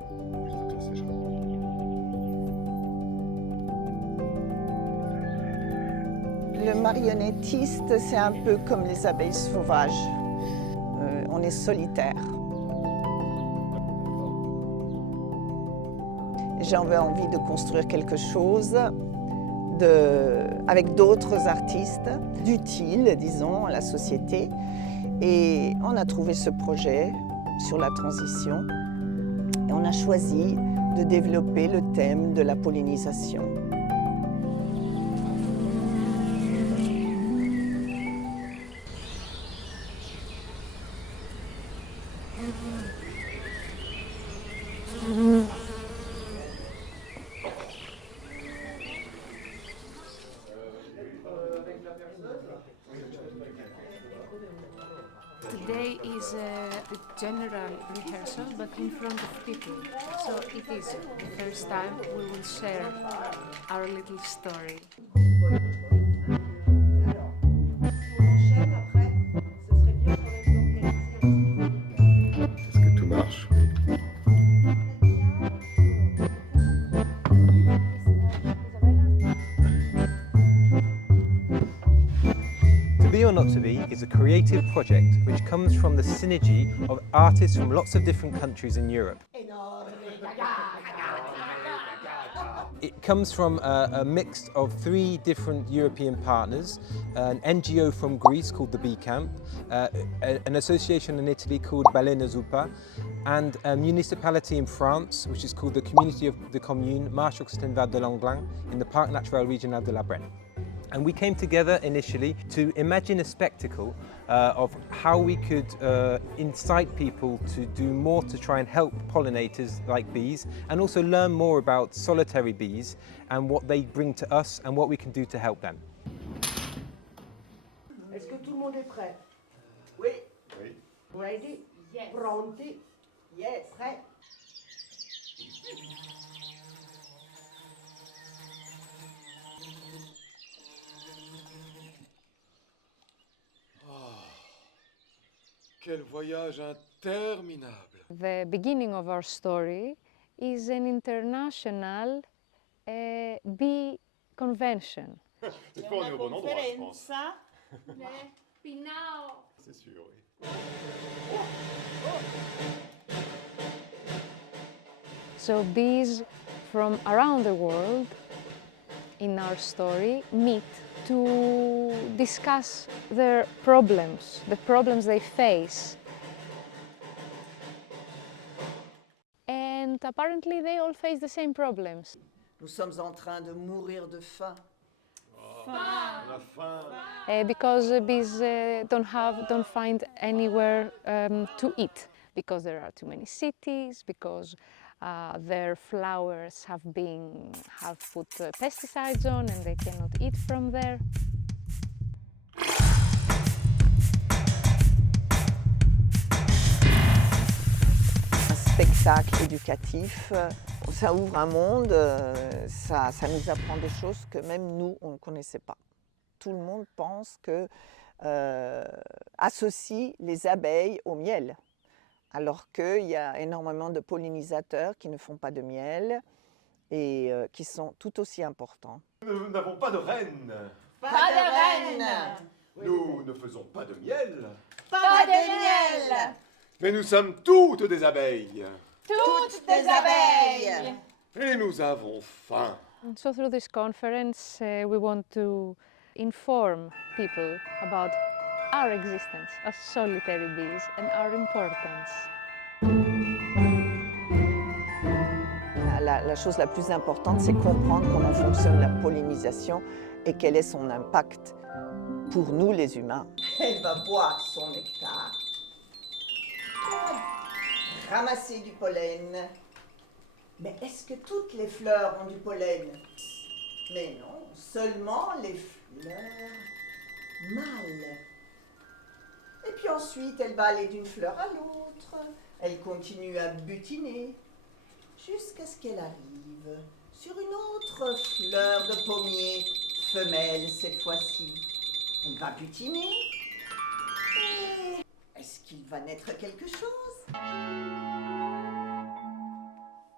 Le marionnettiste, c'est un peu comme les abeilles sauvages. On est solitaire. J'avais envie de construire quelque chose avec d'autres artistes, d'utile, disons, à la société. Et on a trouvé ce projet sur la transition. Et on a choisi de développer le thème de la pollinisation. Today is the general rehearsal, but in front of people. So it is the first time we will share our little story. Est-ce que tout marche? To Be or Not to Be is a creative project which comes from the synergy of artists from lots of different countries in Europe. It comes from a mix of 3 different European partners, an NGO from Greece called the Bee Camp, an association in Italy called Balena Zuppa, and a municipality in France which is called the Community of the Commune Marche-Auxtin-Val de Langlin in the Parc Naturel Regional de la Brenne. And we came together initially to imagine a spectacle of how we could incite people to do more to try and help pollinators like bees, and also learn more about solitary bees and what they bring to us and what we can do to help them. Est-ce que tout le monde est prêt? Oui. Oui. Ready? Yes. Pronti? Yes, prêt. Quel voyage interminable! The beginning of our story is an international bee convention. Cette fois, on est au bon endroit, je pense. Pinao. C'est sûr, oui. So bees from around the world in our story meet to discuss their problems, the problems they face. And apparently they all face the same problems. Nous sommes en train de mourir de faim. On a faim. Because bees don't find anywhere to eat, because there are too many cities, because their flowers have put pesticides on and they cannot eat from there. Un spectacle éducatif, ça ouvre un monde, ça nous apprend des choses que même nous, on ne connaissait pas. Tout le monde pense que associe les abeilles au miel, alors qu'il y a énormément de pollinisateurs qui ne font pas de miel et qui sont tout aussi importants. Nous n'avons pas de reine. Pas de reine. Nous ne faisons pas de miel. Pas de miel. Mais nous sommes toutes des abeilles. Toutes des abeilles. Et nous avons faim. And so through this conference we want to inform people about our existence as solitary bees and our importance. La chose la plus importante, c'est comprendre comment fonctionne la pollinisation et quel est son impact pour nous les humains. Elle va boire son nectar, ramasser du pollen. Mais est-ce que toutes les fleurs ont du pollen? Mais non, seulement les fleurs mâles. Et puis ensuite, elle va aller d'une fleur à l'autre. Elle continue à butiner jusqu'à ce qu'elle arrive sur une autre fleur de pommier, femelle cette fois-ci. Elle va butiner. Et est-ce qu'il va naître quelque chose?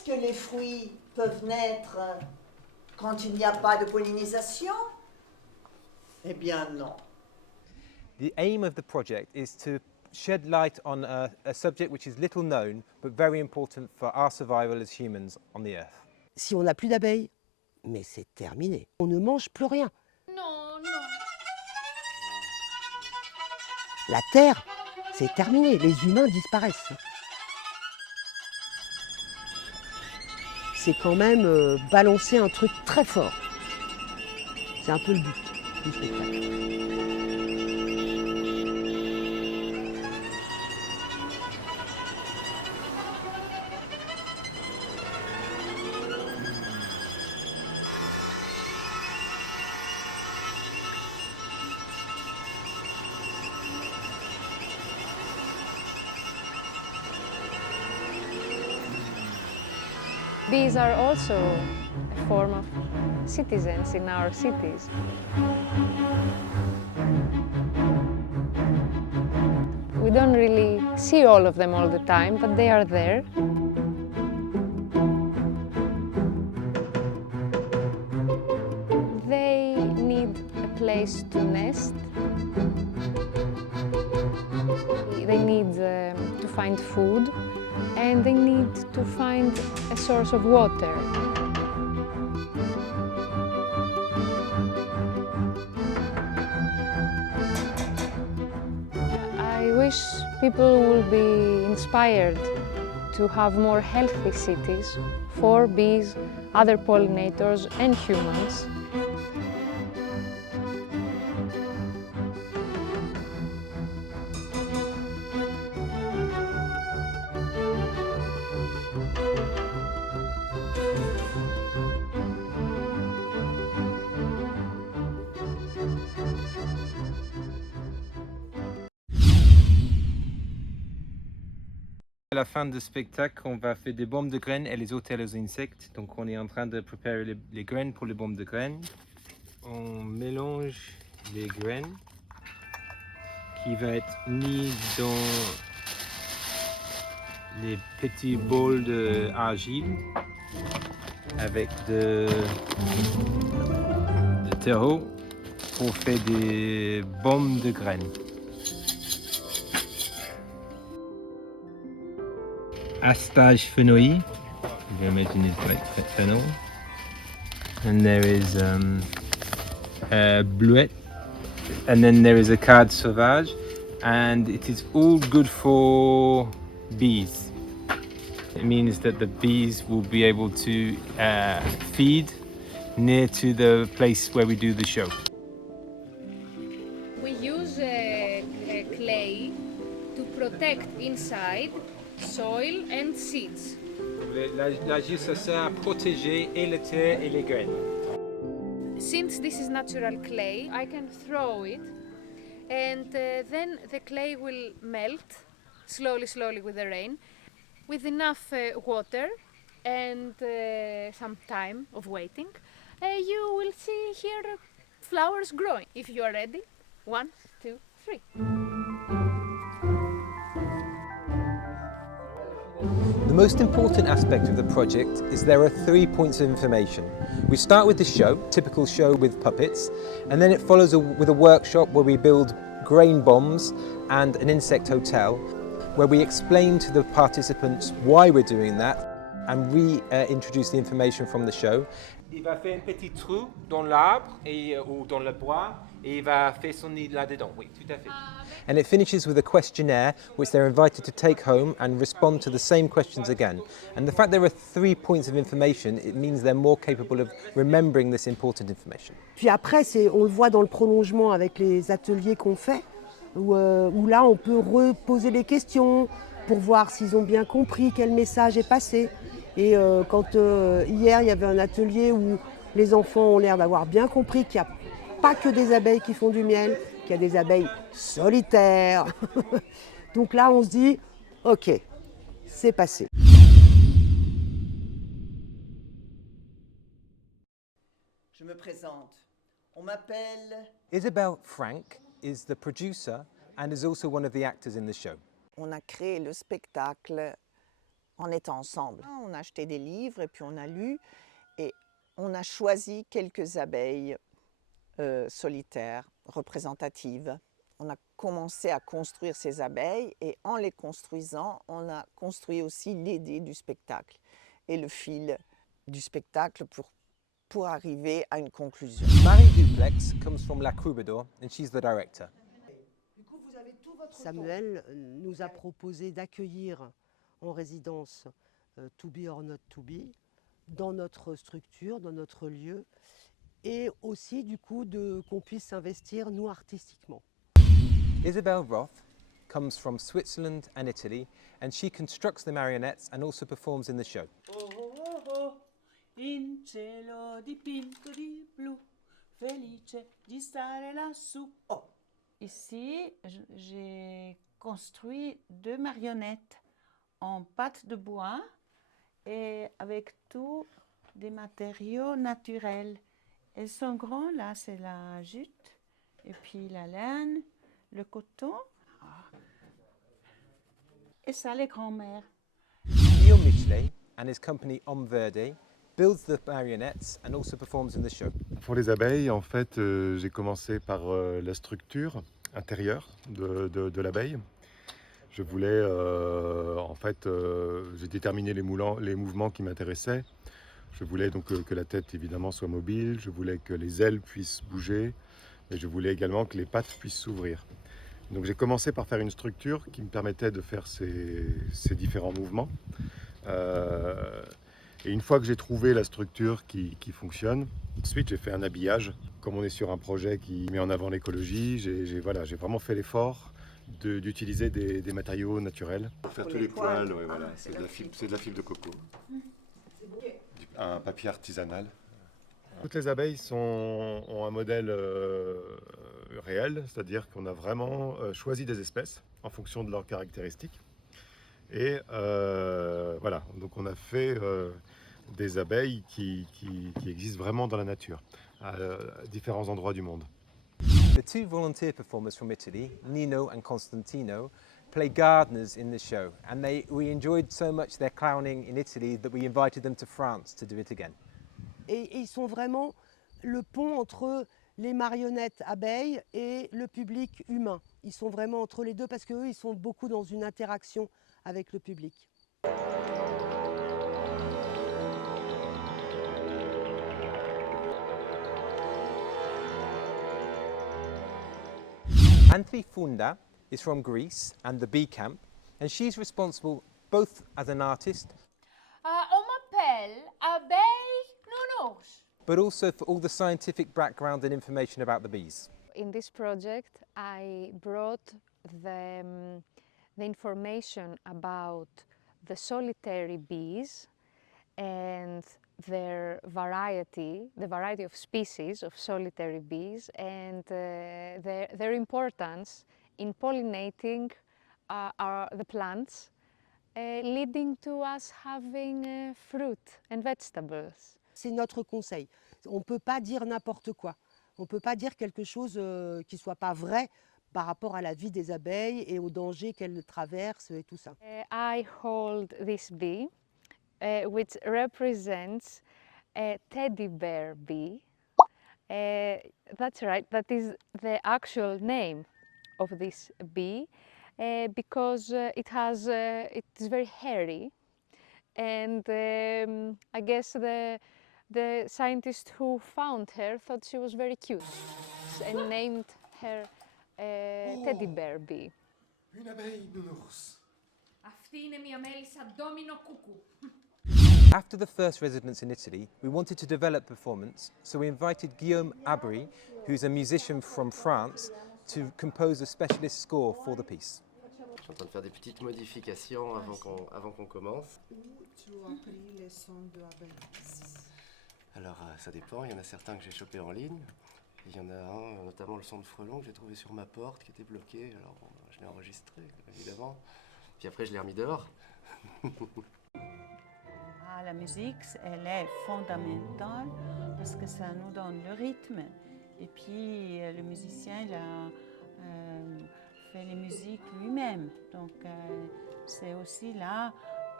est-ce que les fruits peuvent naître quand il n'y a pas de pollinisation? Eh bien non. The aim of the project is to shed light on a subject which is little known but very important for our survival as humans on the Earth. Si on n'a plus d'abeilles, mais c'est terminé. On ne mange plus rien. Non, non. La Terre, c'est terminé. Les humains disparaissent. C'est quand même balancer un truc très fort. C'est un peu le but du spectacle. Bees are also a form of citizens in our cities. We don't really see all of them all the time, but they are there. They need a place to nest. They need to find food, and they need to find a source of water. I wish people will be inspired to have more healthy cities for bees, other pollinators and humans. À la fin du spectacle, on va faire des bombes de graines et les hôtels aux insectes. Donc on est en train de préparer les graines pour les bombes de graines. On mélange les graines qui va être mis dans les petits bols d'argile avec de terreau pour faire des bombes de graines. Astage fenouil, je vais imaginer it like fennel. And there is a bluet, and then there is a card sauvage, and it is all good for bees. It means that the bees will be able to feed near to the place where we do the show. We use clay to protect inside soil and seeds. L'argile, ça sert à protéger et la terre et les graines. Since this is natural clay, I can throw it and then the clay will melt slowly with the rain. With enough water and some time of waiting, you will see here flowers growing. If you are ready, 1, 2, 3. The most important aspect of the project is there are 3 points of information. We start with the show, typical show with puppets, and then it follows with a workshop where we build grain bombs and an insect hotel, where we explain to the participants why we're doing that and reintroduce the information from the show. Il va faire un petit trou dans l'arbre ou dans le bois et il va faire son nid là-dedans. Oui, tout à fait. And it finishes with a questionnaire which they're invited to take home and respond to the same questions again. And the fact there are 3 points of information, it means they're more capable of remembering this important information. Puis après, on le voit dans le prolongement avec les ateliers qu'on fait, où là, on peut reposer les questions pour voir s'ils ont bien compris quel message est passé. Et quand hier, il y avait un atelier où les enfants ont l'air d'avoir bien compris qu'il n'y a pas que des abeilles qui font du miel, qu'il y a des abeilles solitaires. Donc là, on se dit, ok, c'est passé. Je me présente. On m'appelle... Isabel Frank is the producer and is also one of the actors in the show. On a créé le spectacle en étant ensemble. On a acheté des livres et puis on a lu et on a choisi quelques abeilles solitaires, représentatives. On a commencé à construire ces abeilles et en les construisant, on a construit aussi l'idée du spectacle et le fil du spectacle pour arriver à une conclusion. Marie Duplex comes from La Croubador and she's the director. Samuel nous a proposé d'accueillir en résidence To Be or Not To Be dans notre structure, dans notre lieu, et aussi du coup qu'on puisse s'investir nous artistiquement. Isabel Roth comes from Switzerland and Italy and she constructs the marionettes and also performs in the show. Oh, oh, oh, in cielo dipinto di blu, felice di stare lassù. Oh. Ici, j'ai construit 2 marionnettes en pâte de bois et avec tous des matériaux naturels. Elles sont grandes, là c'est la jute, et puis la laine, le coton, et ça les grands-mères. Guillaume Michelet and his company Om Verde builds the marionettes and also performs in the show. Pour les abeilles, en fait, j'ai commencé par la structure intérieure de l'abeille. Je voulais, en fait, j'ai déterminé les mouvements qui m'intéressaient. Je voulais donc que la tête, évidemment, soit mobile. Je voulais que les ailes puissent bouger. Et je voulais également que les pattes puissent s'ouvrir. Donc j'ai commencé par faire une structure qui me permettait de faire ces différents mouvements. Et une fois que j'ai trouvé la structure qui fonctionne, ensuite j'ai fait un habillage. Comme on est sur un projet qui met en avant l'écologie, j'ai vraiment fait l'effort d'utiliser des matériaux naturels. Pour faire tous les poils, ouais, voilà. C'est de la fibre de coco. Un papier artisanal. Toutes les abeilles ont un modèle réel, c'est-à-dire qu'on a vraiment choisi des espèces en fonction de leurs caractéristiques. Et voilà, donc on a fait des abeilles qui existent vraiment dans la nature, à différents endroits du monde. The 2 volunteer performers from Italy, Nino and Constantino, play gardeners in the show, and we enjoyed so much their clowning in Italy that we invited them to France to do it again. Et ils sont vraiment le pont entre les marionnettes abeilles et le public humain. Ils sont vraiment entre les deux parce qu'eux, ils sont beaucoup dans une interaction avec le public. Anthony Funda is from Greece and the Bee Camp, and she's responsible both as an artist On m'appelle Abeille Nounours. but also for all the scientific background and information about the bees. In this project, I brought the information about the solitary bees and their variety, the variety of species of solitary bees, and their importance in pollinating the plants, leading to us having fruit and vegetables. C'est notre conseil. On ne peut pas dire n'importe quoi. On ne peut pas dire quelque chose qui ne soit pas vrai par rapport à la vie des abeilles et aux dangers qu'elles traversent et tout ça. I hold this bee, which represents a teddy bear bee. That's right, that is the actual name of this bee because it is very hairy, and I guess the scientist who found her thought she was very cute and named her teddy bear bee. Une abeille nounours. Αυτή είναι μια μέλισσα ντόμινο κούκου. After the first residence in Italy, we wanted to develop performance, so we invited Guillaume Abry, who's a musician from France, to compose a specialist score for the piece. Je suis en train de faire des petites modifications avant qu'on commence. Tu as appris les sons de abeilles. Alors ça dépend, il y en a certains que j'ai chopés en ligne. Il y en a un, notamment le son de frelon que j'ai trouvé sur ma porte qui était bloqué. Alors bon, je l'ai enregistré évidemment. Puis après je l'ai remis dehors. La musique, elle est fondamentale parce que ça nous donne le rythme. Et puis le musicien, il a fait les musiques lui-même. Donc c'est aussi là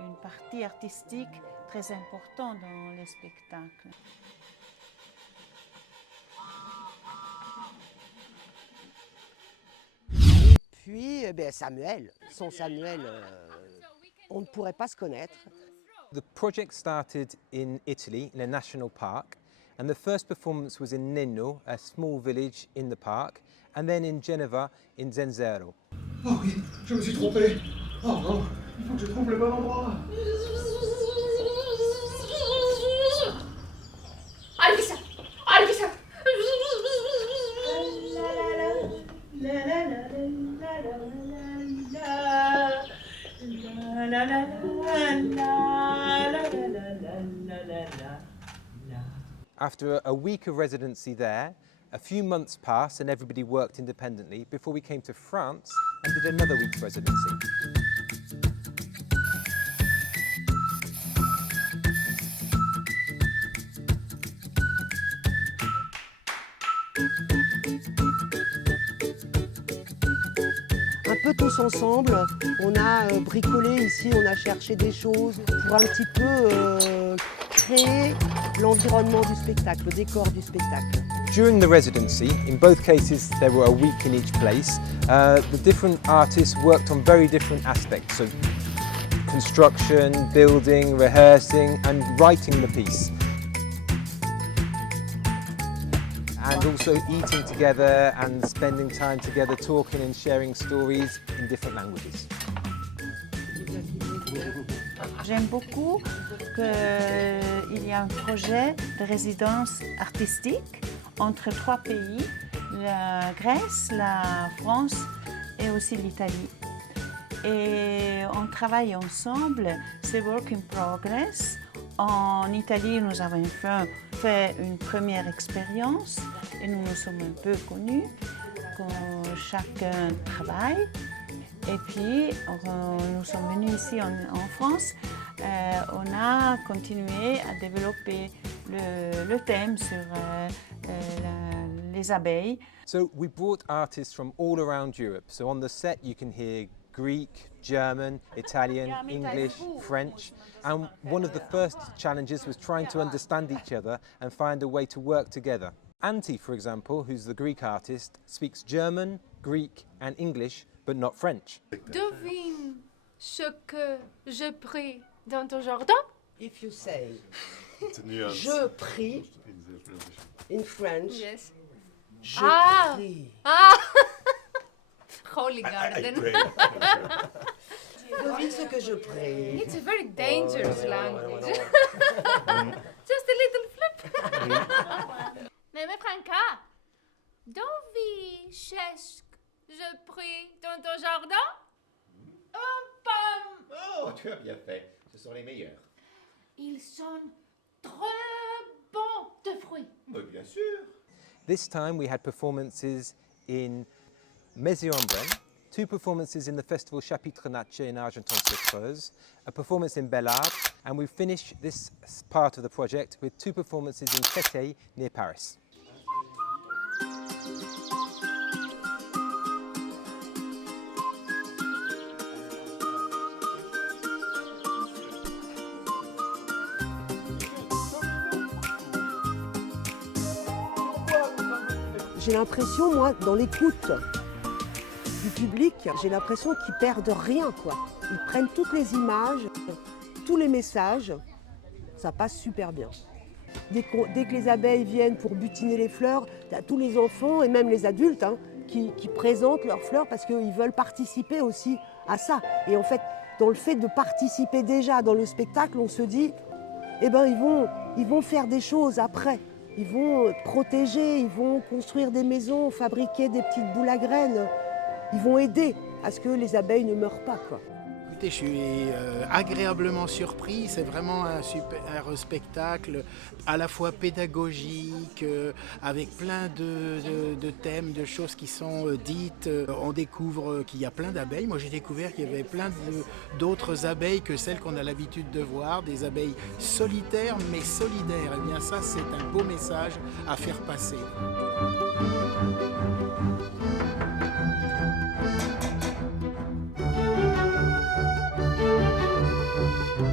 une partie artistique très importante dans les spectacles. Puis Samuel, sans Samuel, on ne pourrait pas se connaître. The project started in Italy, in a national park, and the first performance was in Nenno, a small village in the park, and then in Genova, in Zenzero. Oh oui, je me suis trompé. Oh non, il faut que je trouve le bon endroit. Άρχισα! Άρχισα! After a week of residency there, a few months passed and everybody worked independently before we came to France and did another week's residency. Un peu tous ensemble, on a bricolé ici, on a cherché des choses pour un petit peu créer l'environnement du spectacle, le décor du spectacle. During the residency, in both cases there were a week in each place, the different artists worked on very different aspects of construction, building, rehearsing and writing the piece. And also eating together and spending time together, talking and sharing stories in different languages. J'aime beaucoup qu'il y a un projet de résidence artistique entre 3 pays, la Grèce, la France et aussi l'Italie. Et on travaille ensemble, c'est work in progress. En Italie, nous avons fait une première expérience et nous nous sommes un peu connus quand chacun travaille. Et puis, nous sommes venus ici en France. On a continué à développer le thème sur les abeilles. So we brought artists from all around Europe. So on the set you can hear Greek, German, Italian, English, French. And one of the first challenges was trying to understand each other and find a way to work together. Antti, for example, who's the Greek artist, speaks German, Greek and English, but not French. Devine ce que je prie dans ton jardin. If you say It's a nuance. je prie in French, Yes. je Ah. prie. Ah! Holy garden. Devine ce que je prie. It's a very dangerous language. Just a little flip. Mais Franca, devine ce que je prie dans ton jardin. Un pomme. Oh, tu as bien fait. Ce sont les meilleurs. Ils sont très bons de fruits. Mais bien sûr. This time we had performances in Mézières-en-Brenne, 2 performances in the festival Chapitre Natchez in Argenton-sur-Creuse, a performance in Bellard, and we finished this part of the project with 2 performances in Créteil near Paris. J'ai l'impression, moi, dans l'écoute du public, j'ai l'impression qu'ils perdent rien, quoi. Ils prennent toutes les images, tous les messages, ça passe super bien. Dès que les abeilles viennent pour butiner les fleurs, il y a tous les enfants et même les adultes qui présentent leurs fleurs parce qu'ils veulent participer aussi à ça. Et en fait, dans le fait de participer déjà dans le spectacle, on se dit, eh ben, ils vont faire des choses après. Ils vont protéger, ils vont construire des maisons, fabriquer des petites boules à graines. Ils vont aider à ce que les abeilles ne meurent pas, quoi. Écoutez, je suis agréablement surpris. C'est vraiment un super spectacle, à la fois pédagogique, avec plein de thèmes, de choses qui sont dites. On découvre qu'il y a plein d'abeilles. Moi, j'ai découvert qu'il y avait plein d'autres abeilles que celles qu'on a l'habitude de voir, des abeilles solitaires mais solidaires. Eh bien, ça, c'est un beau message à faire passer.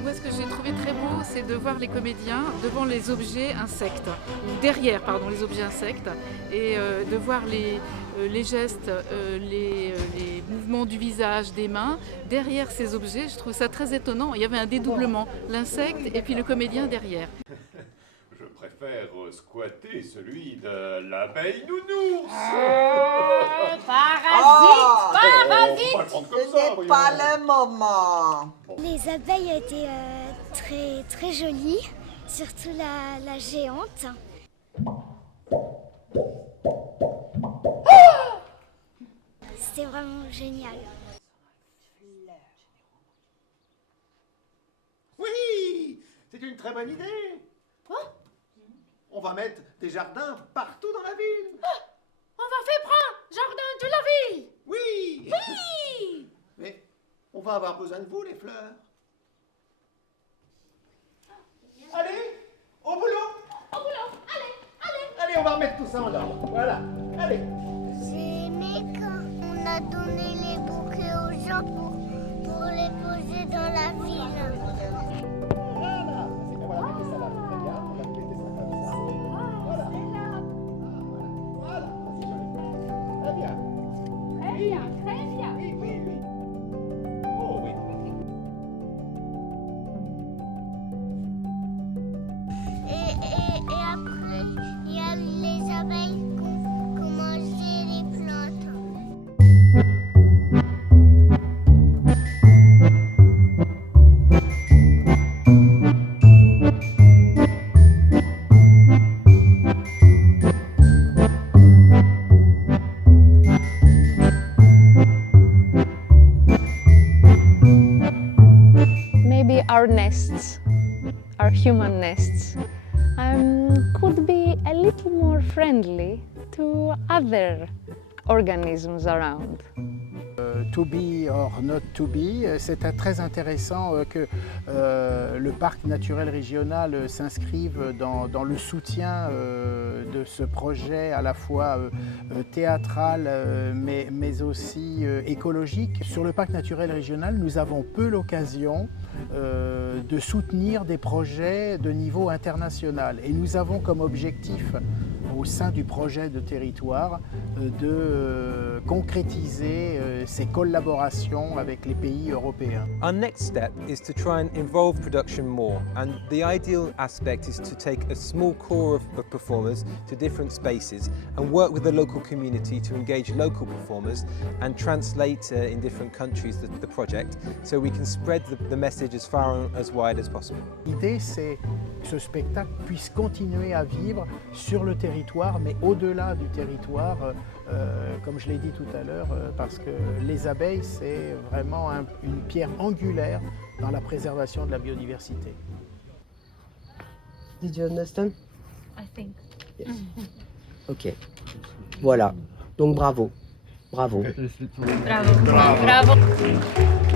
moi, ce que j'ai trouvé très beau, c'est de voir les comédiens devant les objets insectes, ou derrière, pardon, les objets insectes, et de voir les gestes, les mouvements du visage, des mains, derrière ces objets. Je trouve ça très étonnant. Il y avait un dédoublement, l'insecte et puis le comédien derrière. Je préfère squatter celui de l'abeille nounours. Parasite, Faut pas le prendre comme ce ça, n'est voyons. pas le moment. Les abeilles étaient très, très jolies, surtout la géante. C'était vraiment génial. Oui, c'est une très bonne idée. On va mettre des jardins partout dans la ville. On va faire un jardin de la ville. Oui. Oui. Mais on va avoir besoin de vous, les fleurs. Allez, au boulot. Au boulot. Allez. Allez, on va remettre tout ça en ordre. Voilà. Allez. J'ai aimé quand on a donné les bouquets aux gens pour les poser dans la ville. Voilà. On va la mettre ça là. Très bien. On va mettre ça comme ça. Voilà. Voilà. C'est joli. Très bien. Très bien, très bien. Oui, oui, oui. Oh oui. Et après, il y a les abeilles qui ont mangé les plantes. Maybe our nests, our human nests, could be a little more friendly to other organisms around. To be or not to be, c'est très intéressant que le parc naturel régional s'inscrive dans le soutien de ce projet à la fois théâtral mais aussi écologique. Sur le parc naturel régional, nous avons peu l'occasion de soutenir des projets de niveau international et nous avons comme objectif au sein du projet de territoire de concrétiser ces collaborations avec les pays européens. Our next step is to try and involve production more, and the ideal aspect is to take a small core of performers to different spaces and work with the local community to engage local performers and translate in different countries the project so we can spread the message as far and as wide as possible. L'idée, c'est que ce spectacle puisse continuer à vivre sur le territoire, mais au-delà du territoire, comme je l'ai dit tout à l'heure, parce que les abeilles, c'est vraiment une pierre angulaire dans la préservation de la biodiversité. Did you understand? I think. Yes. Ok. Voilà. Donc bravo. Bravo. Bravo. Bravo.